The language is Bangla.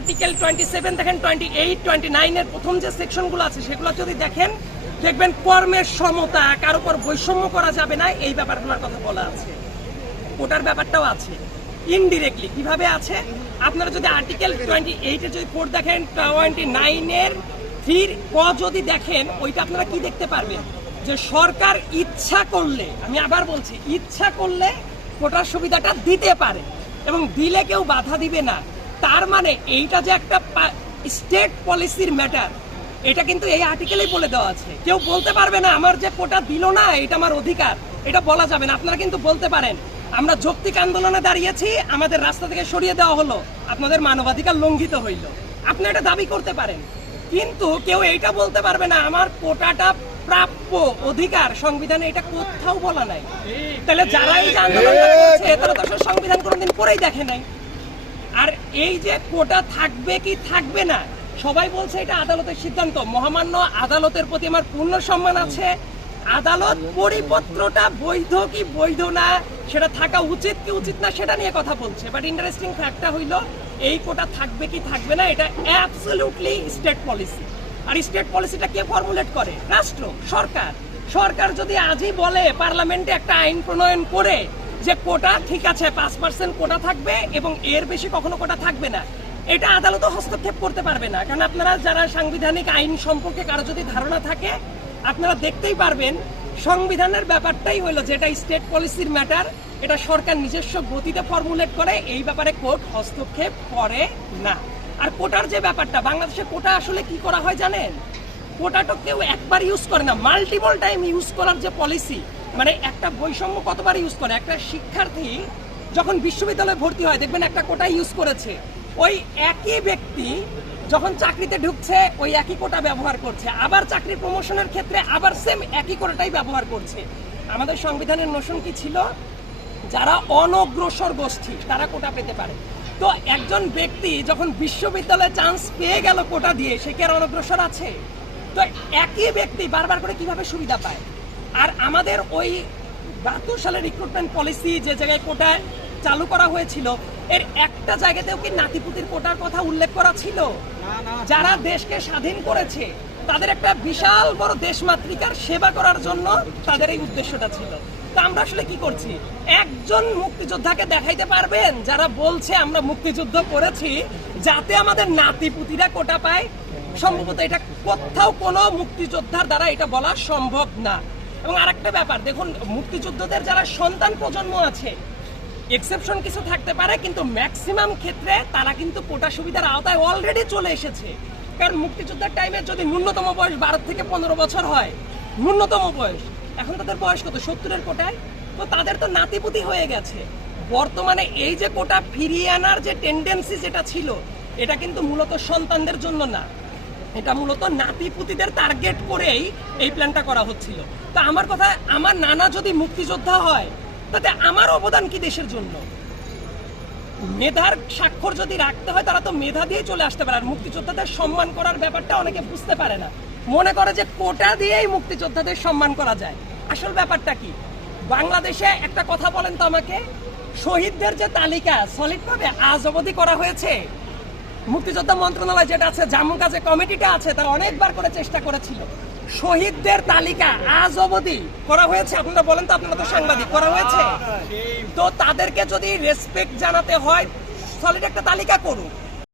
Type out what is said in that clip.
আর্টিকেল টোয়েন্টি সেভেন দেখেন টোয়েন্টি এইট টোয়েন্টি নাইনের প্রথম যে সেকশনগুলো আছে, সেগুলো যদি দেখেন, দেখবেন কর্মের সমতা, কার উপর বৈষম্য করা যাবে না, এই ব্যাপারগুলোর কথা বলা আছে। ওটার ব্যাপারটাও আছে। ইনডিরেক্টলি কীভাবে আছে? আপনারা যদি আর্টিকেল টোয়েন্টি এইটে যদি কোড দেখেন টোয়েন্টি নাইনের থ্রির ক যদি দেখেন, ওইটা আপনারা কি দেখতে পারবেন? যে সরকার ইচ্ছা করলে, আমি আবার বলছি, ইচ্ছা করলে কোটার সুবিধাটা দিতে পারে এবং দিলে কেউ বাধা দিবে না। তার মানে এইটা যে একটা স্টেট পলিসির ম্যাটার এটা কিন্তু এই আর্টিকেলেই বলে দেওয়া আছে। কেউ বলতে পারবে না আমার যে কোটা দিল না এটা আমার অধিকার। এটা বলা যাবে না আপনারা কিন্তু বলতে পারেন। আমরা যৌক্তিক আন্দোলনে দাঁড়িয়েছি আমাদের রাস্তা থেকে সরিয়ে দেওয়া হলো আপনাদের মানবাধিকার লঙ্ঘিত হইল। আপনি এটা দাবি করতে পারেন। কিন্তু কেউ এইটা বলতে পারবে না আমার কোটাটা প্রাপ্য অধিকার সংবিধানে এটা কোথাও বলা নাই। তাহলে যারা এই যে আন্দোলনটা তারা তো সংবিধান কোনোদিন পড়েই দেখে নাই। আর এই যে কোটা থাকবে কি থাকবে না, সবাই বলছে এটা আদালতের সিদ্ধান্ত। মহামান্য আদালতের প্রতি আমার পূর্ণ সম্মান আছে। আদালত পরিপত্রটা বৈধ কি বৈধ না, সেটা থাকা উচিত কি উচিত না, সেটা নিয়ে কথা বলছে। বাট ইন্টারেস্টিং ফ্যাক্টটা হইল, এই কোটা থাকবে কি থাকবে না, এটা অ্যাবসলিউটলি স্টেট পলিসি আর স্টেট পলিসিটা কে ফর্মুলেট করে? রাষ্ট্র, সরকার। সরকার যদি আজই বলে, পার্লামেন্টে একটা আইন প্রণয়ন করে যে কোটা ঠিক আছে, পাঁচ পার্সেন্ট কোটা থাকবে এবং এর বেশি কখনো কোটা থাকবে না। এটা আদালত হস্তক্ষেপ করতে পারবে না, কারণ আপনারা যারা সাংবিধানিক আইন সম্পর্কে কারও যদি ধারণা থাকে, আপনারা দেখতেই পারবেন সংবিধানের ব্যাপারটাই হলো যেটা স্টেট পলিসির ম্যাটার এটা সরকার নিজস্ব গতিতে ফর্মুলেট করে, এই ব্যাপারে কোর্ট হস্তক্ষেপ করে না। আর কোটার যে ব্যাপারটা, বাংলাদেশে কোটা আসলে কি করা হয় জানেন? কোটাটা কেউ একবার ইউজ করে না মাল্টিপল টাইম ইউজ করার যে পলিসি মানে একটা বৈষম্য কতবার ইউজ করে? একটা শিক্ষার্থী যখন বিশ্ববিদ্যালয়ে ভর্তি হয়, দেখবেন একটা কোটা ইউজ করেছে। ওই একই ব্যক্তি যখন চাকরিতে ঢুকছে, ওই একই কোটা ব্যবহার করছে। আবার চাকরির প্রমোশনের ক্ষেত্রে আবার সেম একই কোটাটাই ব্যবহার করছে। আমাদের সংবিধানের নোশন কি ছিল? যারা অনগ্রসর গোষ্ঠী, তারা কোটা পেতে পারে। তো একজন ব্যক্তি যখন বিশ্ববিদ্যালয়ে চান্স পেয়ে গেল কোটা দিয়ে, সে কি আর অনগ্রসর আছে? তো একই ব্যক্তি বারবার করে কীভাবে সুবিধা পায়? আর আমাদের ওই বাহাত্তর সালের রিক্রুটমেন্ট পলিসি যে জায়গায় কোটা চালু করা হয়েছিল এর একটা জায়গাতেও কি নাতিপুতির কোটার কথা উল্লেখ করা ছিল? যারা দেশকে স্বাধীন করেছে তাদের একটা বিশাল বড় দেশমাতৃকার সেবা করার জন্য তাদের এই উদ্দেশ্যটা ছিল। তা আমরা আসলে কি করছি? একজন মুক্তিযোদ্ধাকে দেখাইতে পারবেন? যারা বলছে আমরা মুক্তিযুদ্ধ করেছি যাতে আমাদের নাতিপুতিরা কোটা পায়। সম্ভবত এটা কোথাও কোনো মুক্তিযোদ্ধার দ্বারা এটা বলা সম্ভব না। এবং আরেকটা ব্যাপার, দেখুন, মুক্তিযুদ্ধদের যারা সন্তান প্রজন্ম আছে এক্সেপশন কিছু থাকতে পারে, কিন্তু ম্যাক্সিমাম ক্ষেত্রে তারা কিন্তু কোটা সুবিধার আওতায় অলরেডি চলে এসেছে। কারণ মুক্তিযুদ্ধের টাইমে যদি ন্যূনতম বয়স বারো থেকে পনেরো বছর হয়, ন্যূনতম বয়স, এখন তাদের বয়স কত? সত্তরের কোটায়? তো তাদের তো নাতিপুতি হয়ে গেছে। বর্তমানে এই যে কোটা ফিরিয়ে আনার যে টেন্ডেন্সি যেটা ছিল, এটা কিন্তু মূলত সন্তানদের জন্য না। এটা মূলত নাতিপুতিদের টার্গেট করেই এই প্ল্যানটা করা হচ্ছিল। তা আমার কথা, আমার নানা যদি মুক্তিযোদ্ধা হয়, তাতে আমার অবদান কি দেশের জন্য? মেধার স্বাক্ষর যদি রাখতে হয়, তারা তো মেধা দিয়ে চলে আসতে পারে। আর মুক্তিযোদ্ধাদের সম্মান করার ব্যাপারটা অনেকে বুঝতে পারে না। মনে করে যে কোটা দিয়েই মুক্তিযোদ্ধাদের সম্মান করা যায়। আসল ব্যাপারটা কি? বাংলাদেশে একটা কথা বলেন তো আমাকে। শহীদদের যে তালিকা সলিড ভাবে আজ অবধি করা হয়েছে মুক্তিযোদ্ধা মন্ত্রণালয় যেটা আছে জামুন কাজে কমিটিটা আছে, তারা অনেকবার করে চেষ্টা করেছিল। শহীদদের তালিকা আজ অবধি করা হয়েছে। আপনারা বলেন তো, আপনারা তো সাংবাদিক, করা হয়েছে? তো তাদেরকে যদি রেসপেক্ট জানাতে হয় সলিড একটা তালিকা করুক।